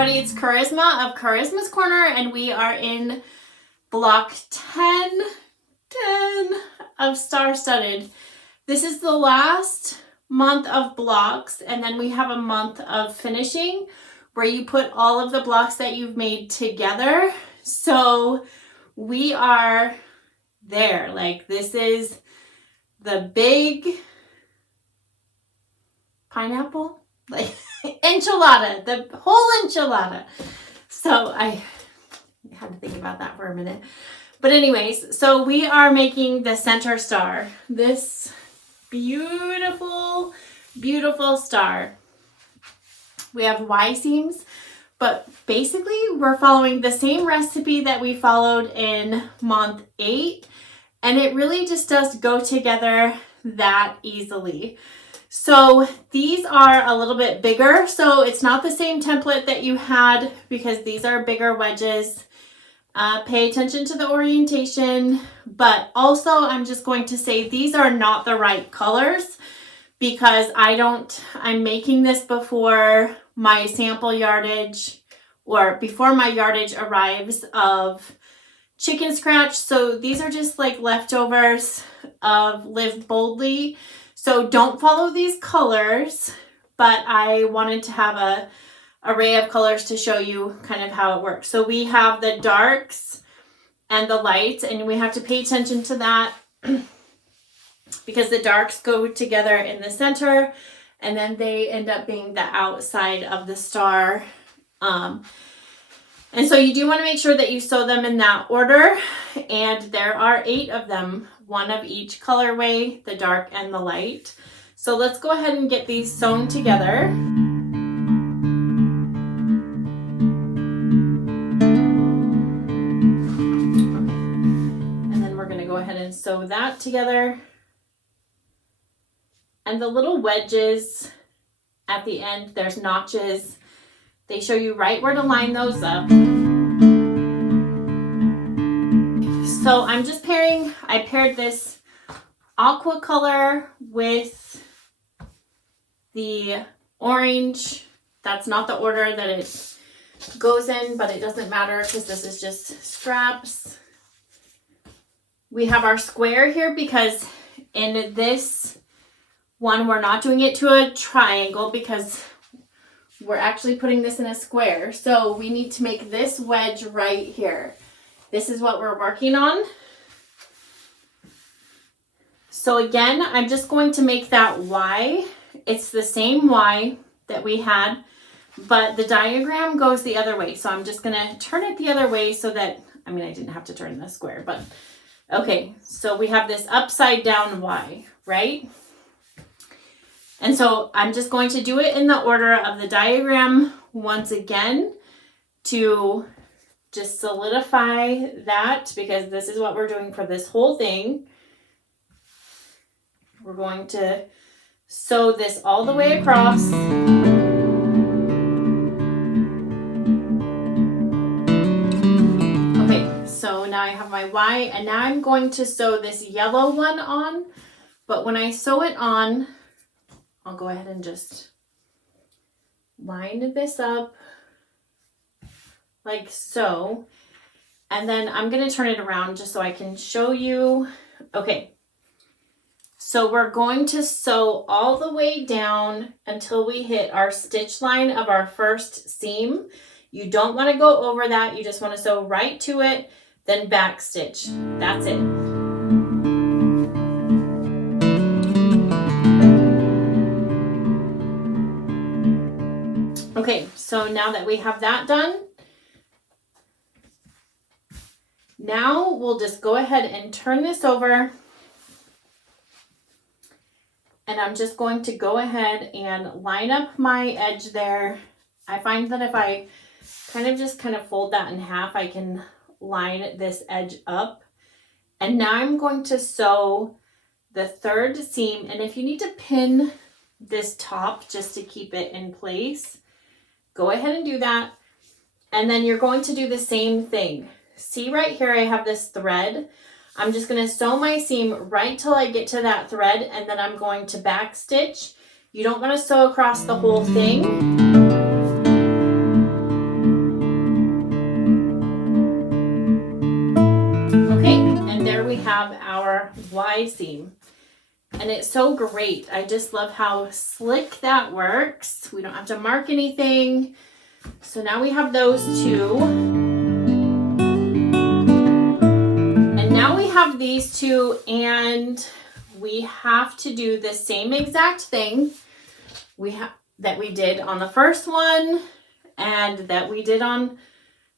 everybody, it's Charisma of Charisma's Corner, and we are in block 10 of Star Studded. This is the last month of blocks, and then we have a month of finishing where you put all of the blocks that you've made together. So we are there. Like, this is the big pineapple, like enchilada, the whole enchilada. So I had to think about that for a minute. But anyways, so we are making the center star, this beautiful, beautiful star. We have Y seams, but basically we're following the same recipe that we followed in month 8, and it really just does go together that easily. So these are a little bit bigger, so it's not the same template that you had because these are bigger wedges. Pay attention to the orientation, but also I'm just going to say these are not the right colors because I'm making this before my sample yardage or before my yardage arrives of chicken scratch. So these are just like leftovers of Live Boldly. So don't follow these colors, but I wanted to have a array of colors to show you kind of how it works. So we have the darks and the lights, and we have to pay attention to that because the darks go together in the center and then they end up being the outside of the star. And so you do want to make sure that you sew them in that order, and there are 8 of them, one of each colorway, the dark and the light. So let's go ahead and get these sewn together. And then we're going to go ahead and sew that together. And the little wedges at the end, there's notches. They show you right where to line those up. So I'm just I paired this aqua color with the orange. That's not the order that it goes in, but it doesn't matter because this is just scraps. We have our square here because in this one, we're not doing it to a triangle because we're actually putting this in a square. So we need to make this wedge right here. This is what we're working on. So again, I'm just going to make that Y. It's the same Y that we had, but the diagram goes the other way. So I'm just gonna turn it the other way so that, I didn't have to turn the square, but okay. So we have this upside down Y, right? And so I'm just going to do it in the order of the diagram once again to just solidify that, because this is what we're doing for this whole thing. We're going to sew this all the way across. Okay, so now I have my Y, and now I'm going to sew this yellow one on. But when I sew it on, I'll go ahead and just line this up like so. And then I'm going to turn it around just so I can show you. Okay. So we're going to sew all the way down until we hit our stitch line of our first seam. You don't want to go over that. You just want to sew right to it, then back stitch. That's it. Okay, so now that we have that done, now we'll just go ahead and turn this over. And I'm just going to go ahead and line up my edge there. I find that if I kind of fold that in half, I can line this edge up. And now I'm going to sew the third seam. And if you need to pin this top just to keep it in place, go ahead and do that. And then you're going to do the same thing. See right here, I have this thread. I'm just going to sew my seam right till I get to that thread, and then I'm going to back stitch. You don't want to sew across the whole thing. have our Y seam. And it's so great. I just love how slick that works. We don't have to mark anything. So now we have those two. And now we have these two, and we have to do the same exact thing that we did on the first one and that we did on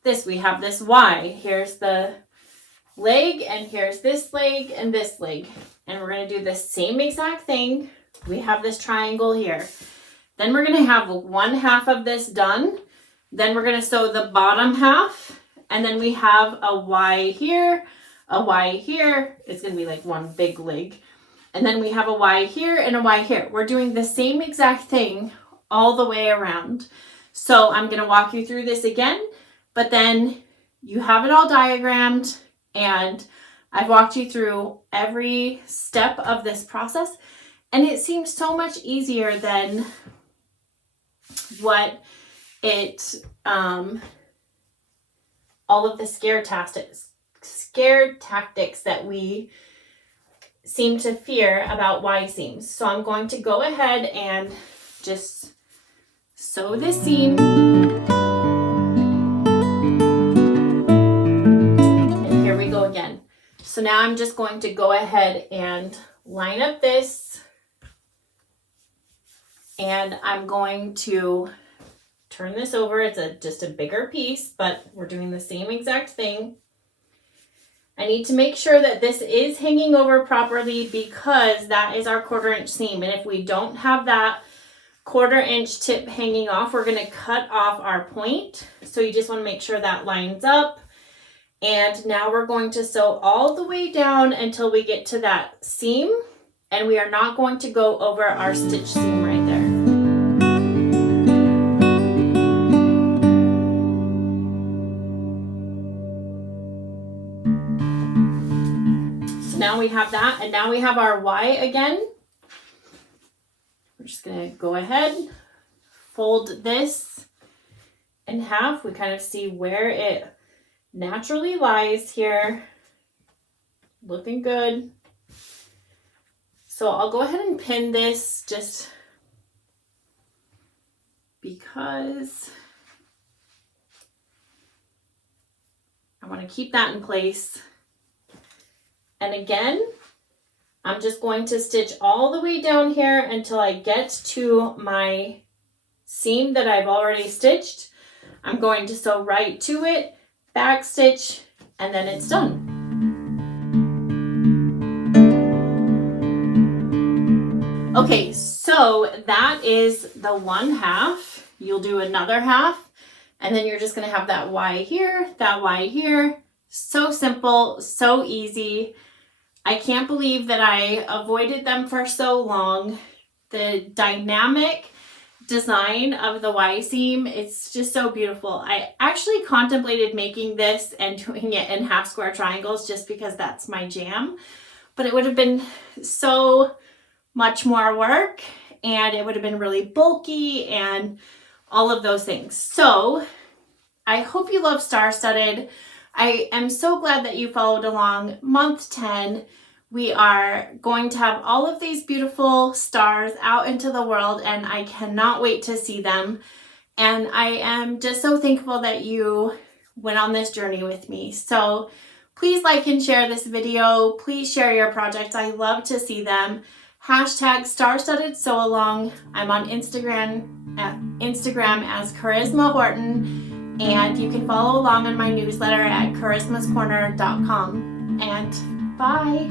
this. We have this Y. Here's the leg, and here's this leg and this leg. And we're going to do the same exact thing. We have this triangle here. Then we're going to have one half of this done. Then we're going to sew the bottom half. And then we have a Y here, a Y here. It's going to be like one big leg. And then we have a Y here and a Y here. We're doing the same exact thing all the way around. So I'm going to walk you through this again, but then you have it all diagrammed, and I've walked you through every step of this process, and it seems so much easier than what it, all of the scare tactics that we seem to fear about Y seams. So I'm going to go ahead and just sew this seam. And here we go again. So now I'm just going to go ahead and line up this, and I'm going to turn this over. It's just a bigger piece, but we're doing the same exact thing. I need to make sure that this is hanging over properly because that is our 1/4 inch seam. And if we don't have that 1/4 inch tip hanging off, we're going to cut off our point. So you just want to make sure that lines up. And now we're going to sew all the way down until we get to that seam. And we are not going to go over our stitch seam right there. Now we have that, and now we have our Y again. We're just going to go ahead, fold this in half. We kind of see where it naturally lies here. Looking good. So I'll go ahead and pin this just because I want to keep that in place. And again, I'm just going to stitch all the way down here until I get to my seam that I've already stitched. I'm going to sew right to it, back stitch, and then it's done. Okay, so that is the one half. You'll do another half, and then you're just going to have that Y here, that Y here. So simple, so easy. I can't believe that I avoided them for so long. The dynamic design of the Y seam, it's just so beautiful. I actually contemplated making this and doing it in half square triangles just because that's my jam, but it would have been so much more work, and it would have been really bulky and all of those things. So I hope you love Star Studded. I am so glad that you followed along. Month 10, we are going to have all of these beautiful stars out into the world, and I cannot wait to see them. And I am just so thankful that you went on this journey with me. So please like and share this video. Please share your projects. I love to see them. Hashtag Star Studded Sew Along. I'm on Instagram as Charisma Horton. And you can follow along on my newsletter at charismascorner.com. And bye!